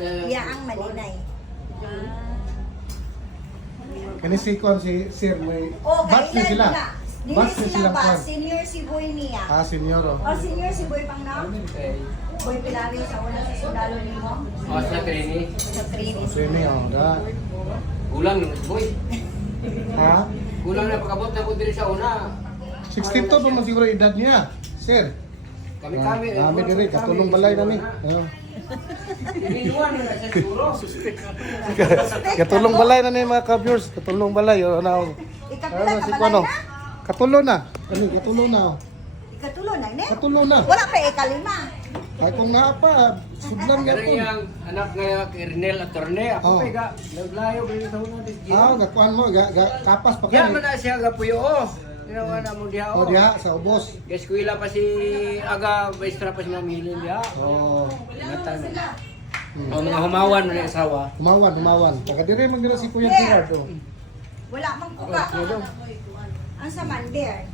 Iya ang malinay. Kani si Sir may Oh, batch na sila. Dili Batch na sila sila ba? kwan. Senior si Boy niya. Ah, senior oh. Oh, senior si Boy pang na? Boy Pilario sa una sa sundalo ni mo. Sa training. Sa training. Sini oh, da. Kulang boy. Ha? Kulang na pagkabot na ko diri sa una. 16 to pa man siguro edad niya. Sir. Kami. Kami diri katulong balay na ni. Ano? Iniwan na sa siguro. Katulong balay na ni mga ka-viewers, katulong balay oh na. Ikapila ka si balay Kuano. na? Katulong na. Kani katulong na. Oh. Ikatulo na, ne? Katulong na. Wala pa ikalima. Ay kung naa pa, sudlan Pero gyapon. yung anak nga kay Ernel Attorney, ako Oh. pa ga naglayo diri sa una di. Ah, gakuan mo, kapas pa Ya kani. man na siya ga puyo. Ginawa na mo diha. O diha sa ubos. Eskwela pa si Aga, maestra pa si Mamilin diha. Oh. Natay mo. O mga humawan mo ni asawa. Humawan. Taga dire man dira si Kuya Yeah. Gerard oh. Wala mang kuka. Ang sa Mandir.